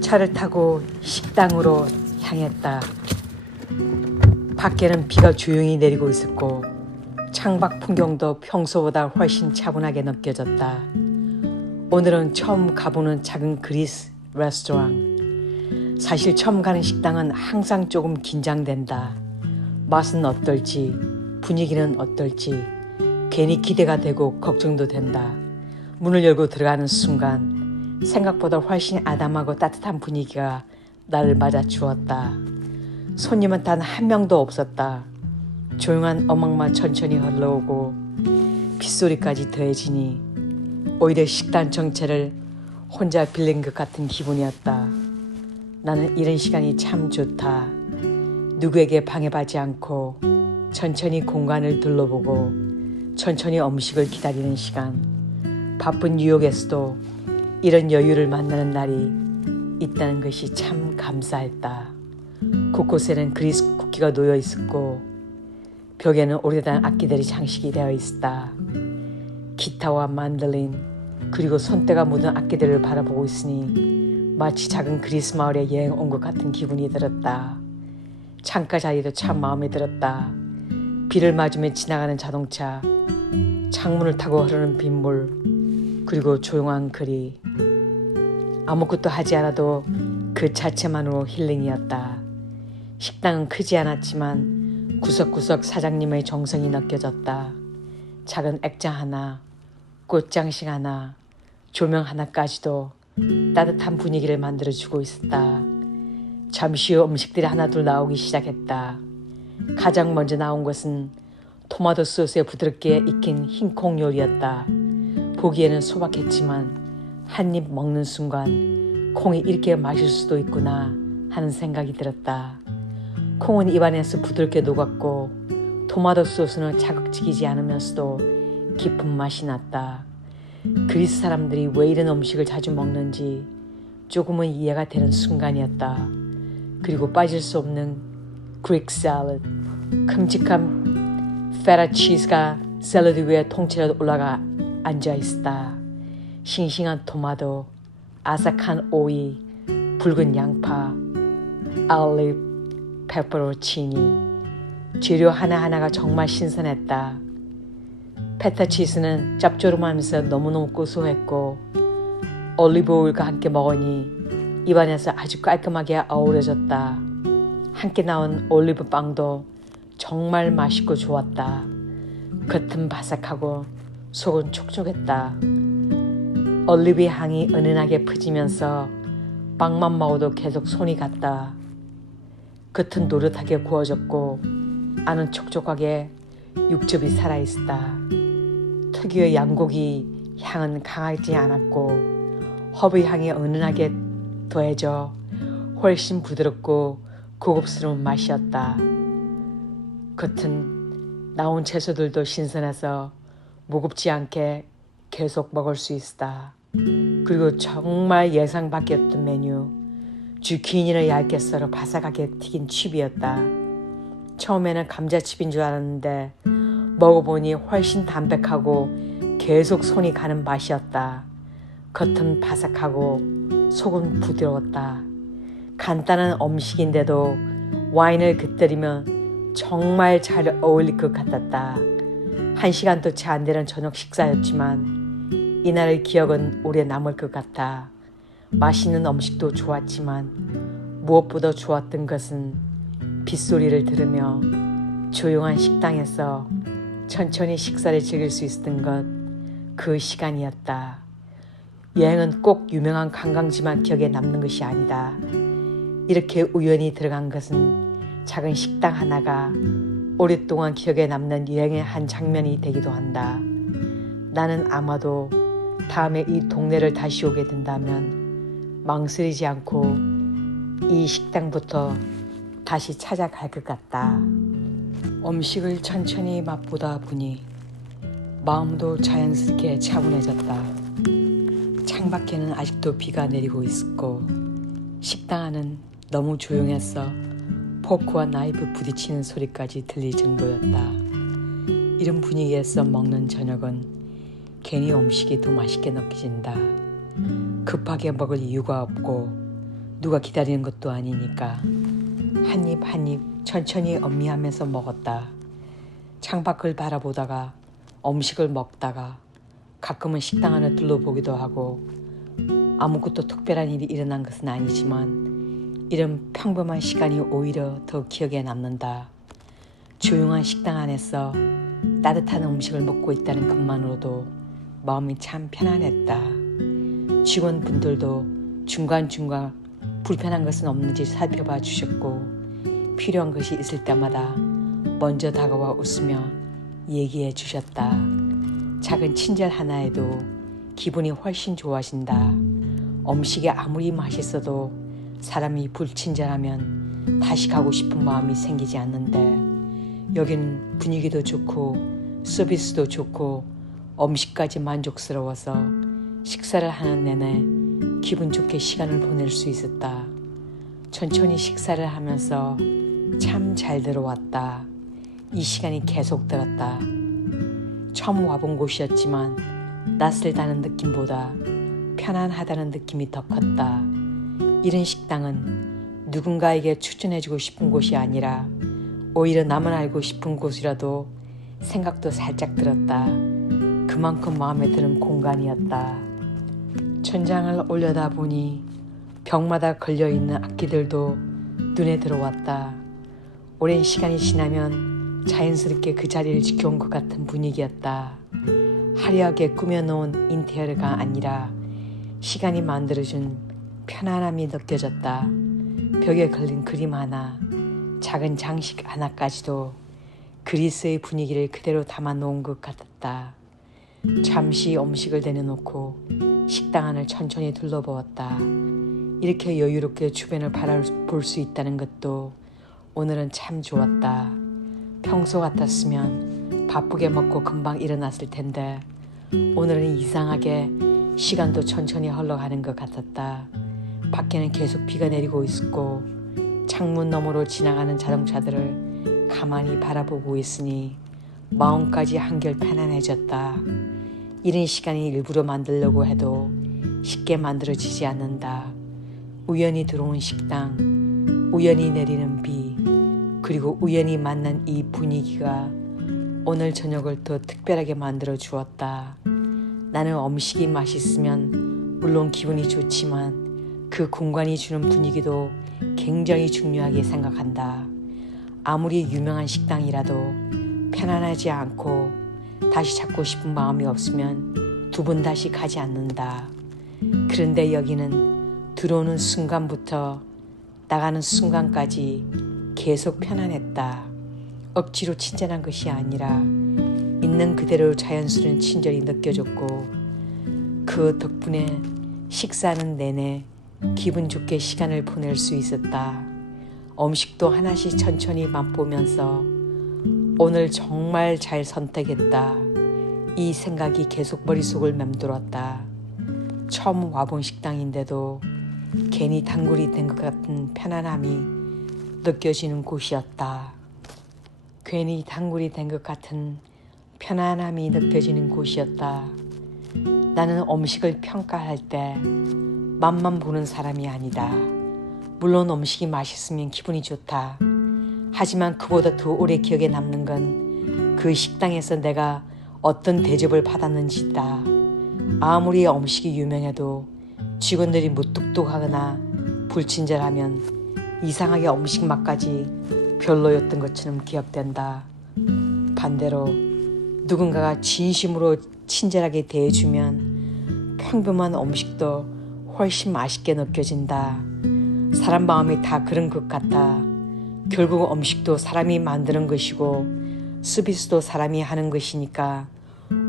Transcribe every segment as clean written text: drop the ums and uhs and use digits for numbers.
차를 타고 식당으로 향했다. 밖에는 비가 조용히 내리고 있었고 창밖 풍경도 평소보다 훨씬 차분하게 느껴졌다. 오늘은 처음 가보는 작은 그리스 레스토랑. 사실 처음 가는 식당은 항상 조금 긴장된다. 맛은 어떨지, 분위기는 어떨지 괜히 기대가 되고 걱정도 된다. 문을 열고 들어가는 순간 생각보다 훨씬 아담하고 따뜻한 분위기가 나를 맞아 주었다. 손님은 단 한 명도 없었다. 조용한 음악만 천천히 흘러오고 빗소리까지 더해지니 오히려 식당 전체를 혼자 빌린 것 같은 기분이었다. 나는 이런 시간이 참 좋다. 누구에게 방해받지 않고 천천히 공간을 둘러보고 천천히 음식을 기다리는 시간. 바쁜 뉴욕에서도 이런 여유를 만나는 날이 있다는 것이 참 감사했다. 곳곳에는 그리스 국기가 놓여 있었고 벽에는 오래된 악기들이 장식이 되어 있었다. 기타와 만들린 그리고 손때가 묻은 악기들을 바라보고 있으니 마치 작은 그리스 마을에 여행 온 것 같은 기분이 들었다. 창가 자리도 참 마음에 들었다. 비를 맞으며 지나가는 자동차, 창문을 타고 흐르는 빗물, 그리고 조용한 거리. 아무것도 하지 않아도 그 자체만으로 힐링이었다. 식당은 크지 않았지만 구석구석 사장님의 정성이 느껴졌다. 작은 액자 하나, 꽃장식 하나, 조명 하나까지도 따뜻한 분위기를 만들어주고 있었다. 잠시 후 음식들이 하나둘 나오기 시작했다. 가장 먼저 나온 것은 토마토 소스에 부드럽게 익힌 흰콩 요리였다. 보기에는 소박했지만 한 입 먹는 순간 콩이 이렇게 맛있을 수도 있구나 하는 생각이 들었다. 콩은 입안에서 부드럽게 녹았고 토마토 소스는 자극적이지 않으면서도 깊은 맛이 났다. 그리스 사람들이 왜 이런 음식을 자주 먹는지 조금은 이해가 되는 순간이었다. 그리고 빠질 수 없는 그릭 샐러드. 큼직한 페타 치즈가 샐러드 위에 통째로 올라가 앉아있었다. 싱싱한 토마토, 아삭한 오이, 붉은 양파, 알립, 페퍼로치니. 재료 하나하나가 정말 신선했다. 페타 치즈는 짭조름하면서 너무너무 고소했고 올리브 오일과 함께 먹으니 입안에서 아주 깔끔하게 어우러졌다. 함께 나온 올리브 빵도 정말 맛있고 좋았다. 겉은 바삭하고 속은 촉촉했다. 올리브 향이 은은하게 퍼지면서 빵만 먹어도 계속 손이 갔다. 겉은 노릇하게 구워졌고 안은 촉촉하게 육즙이 살아있었다. 특유의 양고기 향은 강하지 않았고 허브 향이 은은하게 더해져 훨씬 부드럽고 고급스러운 맛이었다. 겉은 나온 채소들도 신선해서 무겁지 않게 계속 먹을 수 있었다. 그리고 정말 예상 밖이었던 메뉴, 주키니를 얇게 썰어 바삭하게 튀긴 칩이었다. 처음에는 감자칩인 줄 알았는데 먹어보니 훨씬 담백하고 계속 손이 가는 맛이었다. 겉은 바삭하고 속은 부드러웠다. 간단한 음식인데도 와인을 곁들이면 정말 잘 어울릴 것 같았다. 1시간도 채 안 되는 저녁 식사였지만 이날의 기억은 오래 남을 것 같아. 맛있는 음식도 좋았지만 무엇보다 좋았던 것은 빗소리를 들으며 조용한 식당에서 천천히 식사를 즐길 수 있었던 것, 그 시간이었다. 여행은 꼭 유명한 관광지만 기억에 남는 것이 아니다. 이렇게 우연히 들어간 것은 작은 식당 하나가 오랫동안 기억에 남는 여행의 한 장면이 되기도 한다. 나는 아마도 다음에 이 동네를 다시 오게 된다면 망설이지 않고 이 식당부터 다시 찾아갈 것 같다. 음식을 천천히 맛보다 보니 마음도 자연스럽게 차분해졌다. 창밖에는 아직도 비가 내리고 있었고 식당 안은 너무 조용해서 포크와 나이프 부딪히는 소리까지 들릴 정도였다. 이런 분위기에서 먹는 저녁은 괜히 음식이 더 맛있게 느껴진다. 급하게 먹을 이유가 없고 누가 기다리는 것도 아니니까 한 입 한 입 천천히 음미하면서 먹었다. 창밖을 바라보다가 음식을 먹다가 가끔은 식당 안을 둘러보기도 하고 아무것도 특별한 일이 일어난 것은 아니지만 이런 평범한 시간이 오히려 더 기억에 남는다. 조용한 식당 안에서 따뜻한 음식을 먹고 있다는 것만으로도 마음이 참 편안했다. 직원분들도 중간중간 불편한 것은 없는지 살펴봐 주셨고 필요한 것이 있을 때마다 먼저 다가와 웃으며 얘기해 주셨다. 작은 친절 하나에도 기분이 훨씬 좋아진다. 음식이 아무리 맛있어도 사람이 불친절하면 다시 가고 싶은 마음이 생기지 않는데 여긴 분위기도 좋고 서비스도 좋고 음식까지 만족스러워서 식사를 하는 내내 기분 좋게 시간을 보낼 수 있었다. 천천히 식사를 하면서 참 잘 들어왔다. 이 시간이 계속 들었다. 처음 와본 곳이었지만 낯설다는 느낌보다 편안하다는 느낌이 더 컸다. 이런 식당은 누군가에게 추천해주고 싶은 곳이 아니라 오히려 나만 알고 싶은 곳이라도 생각도 살짝 들었다. 그만큼 마음에 드는 공간이었다. 천장을 올려다보니 벽마다 걸려있는 악기들도 눈에 들어왔다. 오랜 시간이 지나면 자연스럽게 그 자리를 지켜온 것 같은 분위기였다. 화려하게 꾸며놓은 인테리어가 아니라 시간이 만들어준 편안함이 느껴졌다. 벽에 걸린 그림 하나, 작은 장식 하나까지도 그리스의 분위기를 그대로 담아놓은 것 같았다. 잠시 음식을 내려놓고 식당 안을 천천히 둘러보았다. 이렇게 여유롭게 주변을 바라볼 수 있다는 것도 오늘은 참 좋았다. 평소 같았으면 바쁘게 먹고 금방 일어났을 텐데 오늘은 이상하게 시간도 천천히 흘러가는 것 같았다. 밖에는 계속 비가 내리고 있었고 창문 너머로 지나가는 자동차들을 가만히 바라보고 있으니 마음까지 한결 편안해졌다. 이런 시간이 일부러 만들려고 해도 쉽게 만들어지지 않는다. 우연히 들어온 식당, 우연히 내리는 비, 그리고 우연히 만난 이 분위기가 오늘 저녁을 더 특별하게 만들어 주었다. 나는 음식이 맛있으면 물론 기분이 좋지만 그 공간이 주는 분위기도 굉장히 중요하게 생각한다. 아무리 유명한 식당이라도 편안하지 않고 다시 찾고 싶은 마음이 없으면 두 번 다시 가지 않는다. 그런데 여기는 들어오는 순간부터 나가는 순간까지 계속 편안했다. 억지로 친절한 것이 아니라 있는 그대로 자연스러운 친절이 느껴졌고 그 덕분에 식사하는 내내 기분 좋게 시간을 보낼 수 있었다. 음식도 하나씩 천천히 맛보면서 오늘 정말 잘 선택했다. 이 생각이 계속 머릿속을 맴돌았다. 처음 와본 식당인데도 괜히 단골이 된 것 같은 편안함이 느껴지는 곳이었다. 괜히 단골이 된 것 같은 편안함이 느껴지는 곳이었다. 나는 음식을 평가할 때 맛만 보는 사람이 아니다. 물론 음식이 맛있으면 기분이 좋다. 하지만 그보다 더 오래 기억에 남는 건 그 식당에서 내가 어떤 대접을 받았는지다. 아무리 음식이 유명해도 직원들이 무뚝뚝하거나 불친절하면 이상하게 음식 맛까지 별로였던 것처럼 기억된다. 반대로 누군가가 진심으로 친절하게 대해주면 평범한 음식도 훨씬 맛있게 느껴진다. 사람 마음이 다 그런 것 같아. 결국 음식도 사람이 만드는 것이고 서비스도 사람이 하는 것이니까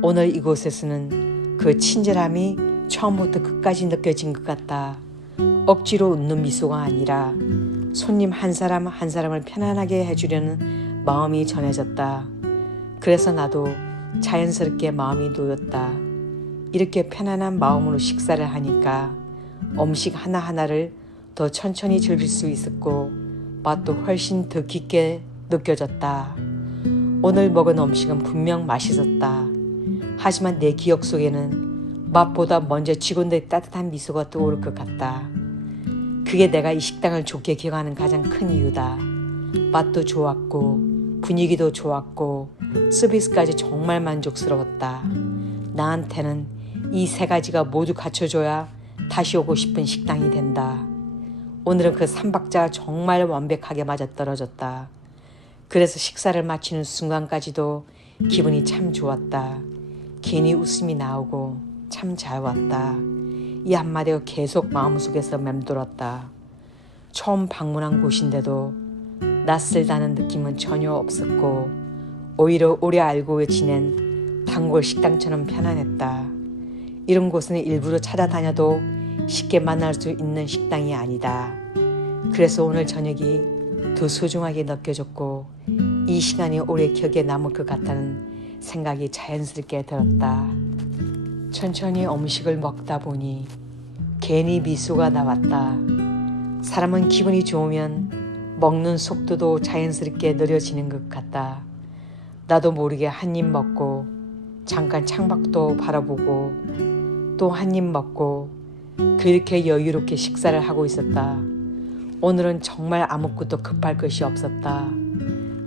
오늘 이곳에서는 그 친절함이 처음부터 끝까지 느껴진 것 같다. 억지로 웃는 미소가 아니라 손님 한 사람 한 사람을 편안하게 해주려는 마음이 전해졌다. 그래서 나도 자연스럽게 마음이 놓였다. 이렇게 편안한 마음으로 식사를 하니까 음식 하나하나를 더 천천히 즐길 수 있었고 맛도 훨씬 더 깊게 느껴졌다. 오늘 먹은 음식은 분명 맛있었다. 하지만 내 기억 속에는 맛보다 먼저 직원들의 따뜻한 미소가 떠오를 것 같다. 그게 내가 이 식당을 좋게 기억하는 가장 큰 이유다. 맛도 좋았고 분위기도 좋았고 서비스까지 정말 만족스러웠다. 나한테는 이 세 가지가 모두 갖춰줘야 다시 오고 싶은 식당이 된다. 오늘은 그 3박자가 정말 완벽하게 맞아떨어졌다. 그래서 식사를 마치는 순간까지도 기분이 참 좋았다. 괜히 웃음이 나오고 참 잘 왔다. 이 한마디가 계속 마음속에서 맴돌았다. 처음 방문한 곳인데도 낯설다는 느낌은 전혀 없었고 오히려 오래 알고 지낸 단골 식당처럼 편안했다. 이런 곳은 일부러 찾아다녀도 쉽게 만날 수 있는 식당이 아니다. 그래서 오늘 저녁이 더 소중하게 느껴졌고 이 시간이 오래 기억에 남을 것 같다는 생각이 자연스럽게 들었다. 천천히 음식을 먹다 보니 괜히 미소가 나왔다. 사람은 기분이 좋으면 먹는 속도도 자연스럽게 느려지는 것 같다. 나도 모르게 한 입 먹고 잠깐 창밖도 바라보고 또 한 입 먹고 그렇게 여유롭게 식사를 하고 있었다. 오늘은 정말 아무것도 급할 것이 없었다.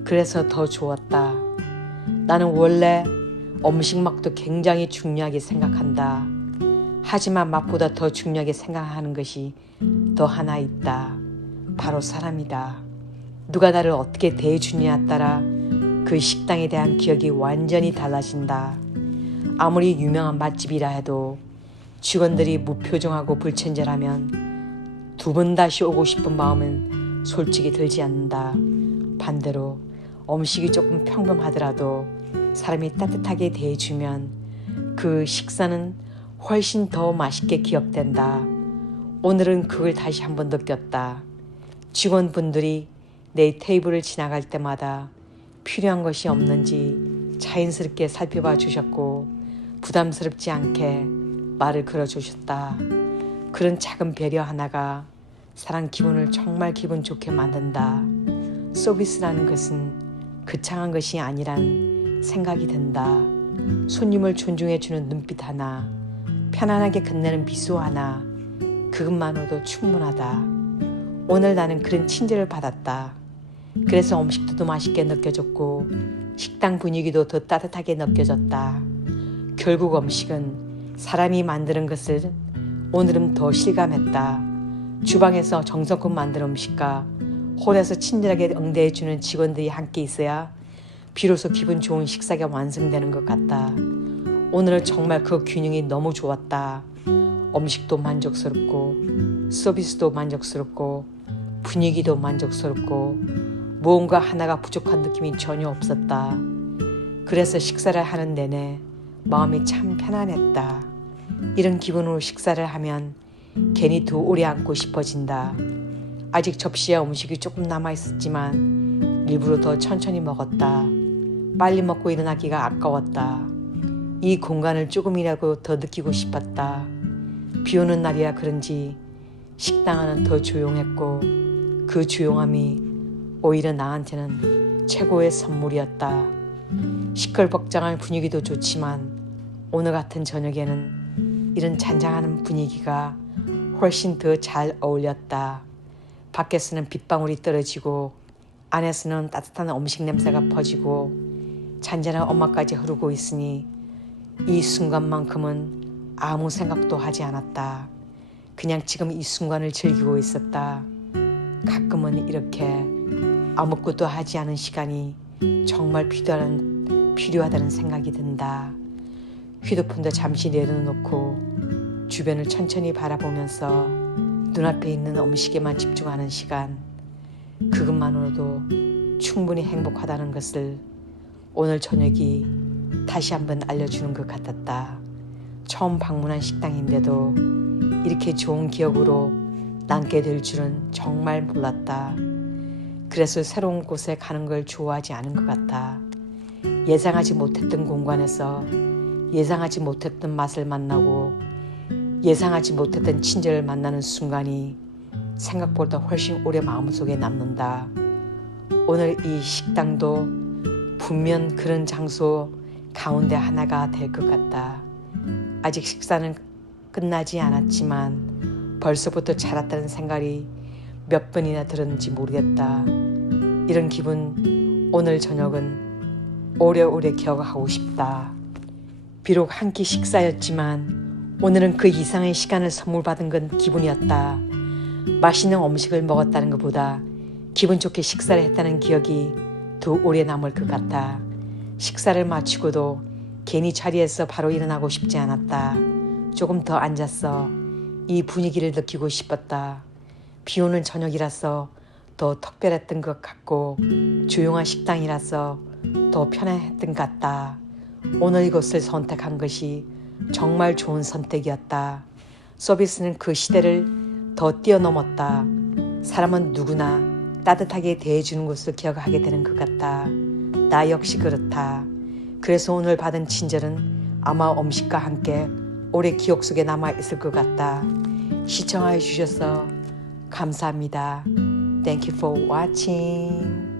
그래서 더 좋았다. 나는 원래 음식 맛도 굉장히 중요하게 생각한다. 하지만 맛보다 더 중요하게 생각하는 것이 더 하나 있다. 바로 사람이다. 누가 나를 어떻게 대해주느냐에 따라 그 식당에 대한 기억이 완전히 달라진다. 아무리 유명한 맛집이라 해도 직원들이 무표정하고 불친절하면 두 번 다시 오고 싶은 마음은 솔직히 들지 않는다. 반대로 음식이 조금 평범하더라도 사람이 따뜻하게 대해주면 그 식사는 훨씬 더 맛있게 기억된다. 오늘은 그걸 다시 한번 느꼈다. 직원분들이 내 테이블을 지나갈 때마다 필요한 것이 없는지 자연스럽게 살펴봐 주셨고 부담스럽지 않게 말을 걸어주셨다. 그런 작은 배려 하나가 사람 기분을 정말 기분 좋게 만든다. 서비스라는 것은 거창한 것이 아니란 생각이 든다. 손님을 존중해주는 눈빛 하나, 편안하게 건네는 미소 하나, 그것만으로도 충분하다. 오늘 나는 그런 친절을 받았다. 그래서 음식도 더 맛있게 느껴졌고 식당 분위기도 더 따뜻하게 느껴졌다. 결국 음식은 사람이 만드는 것을 오늘은 더 실감했다. 주방에서 정성껏 만든 음식과 홀에서 친절하게 응대해주는 직원들이 함께 있어야 비로소 기분 좋은 식사가 완성되는 것 같다. 오늘은 정말 그 균형이 너무 좋았다. 음식도 만족스럽고 서비스도 만족스럽고 분위기도 만족스럽고 무언가 하나가 부족한 느낌이 전혀 없었다. 그래서 식사를 하는 내내 마음이 참 편안했다. 이런 기분으로 식사를 하면 괜히 더 오래 앉고 싶어진다. 아직 접시에 음식이 조금 남아있었지만 일부러 더 천천히 먹었다. 빨리 먹고 일어나기가 아까웠다. 이 공간을 조금이라도 더 느끼고 싶었다. 비 오는 날이라 그런지 식당 안은 더 조용했고 그 조용함이 오히려 나한테는 최고의 선물이었다. 시끌벅적한 분위기도 좋지만 오늘 같은 저녁에는 이런 잔잔한 분위기가 훨씬 더 잘 어울렸다. 밖에서는 빗방울이 떨어지고 안에서는 따뜻한 음식 냄새가 퍼지고 잔잔한 음악까지 흐르고 있으니 이 순간만큼은 아무 생각도 하지 않았다. 그냥 지금 이 순간을 즐기고 있었다. 가끔은 이렇게 아무것도 하지 않은 시간이 정말 필요하다는 생각이 든다. 휴대폰도 잠시 내려놓고 주변을 천천히 바라보면서 눈앞에 있는 음식에만 집중하는 시간, 그것만으로도 충분히 행복하다는 것을 오늘 저녁이 다시 한번 알려주는 것 같았다. 처음 방문한 식당인데도 이렇게 좋은 기억으로 남게 될 줄은 정말 몰랐다. 그래서 새로운 곳에 가는 걸 좋아하지 않은 것 같다. 예상하지 못했던 공간에서 예상하지 못했던 맛을 만나고 예상하지 못했던 친절을 만나는 순간이 생각보다 훨씬 오래 마음속에 남는다. 오늘 이 식당도 분명 그런 장소 가운데 하나가 될 것 같다. 아직 식사는 끝나지 않았지만 벌써부터 차렸다는 생각이 몇 번이나 들었는지 모르겠다. 이런 기분 오늘 저녁은 오래오래 기억하고 싶다. 비록 한 끼 식사였지만 오늘은 그 이상의 시간을 선물 받은 건 기분이었다. 맛있는 음식을 먹었다는 것보다 기분 좋게 식사를 했다는 기억이 더 오래 남을 것 같다. 식사를 마치고도 괜히 자리에서 바로 일어나고 싶지 않았다. 조금 더 앉았어. 이 분위기를 느끼고 싶었다. 비 오는 저녁이라서 더 특별했던 것 같고 조용한 식당이라서 더 편안했던 것 같다. 오늘 이곳을 선택한 것이 정말 좋은 선택이었다. 서비스는 그 시대를 더 뛰어넘었다. 사람은 누구나 따뜻하게 대해주는 것을 기억하게 되는 것 같다. 나 역시 그렇다. 그래서 오늘 받은 친절은 아마 음식과 함께 오래 기억 속에 남아있을 것 같다. 시청해 주셔서 감사합니다. Thank you for watching.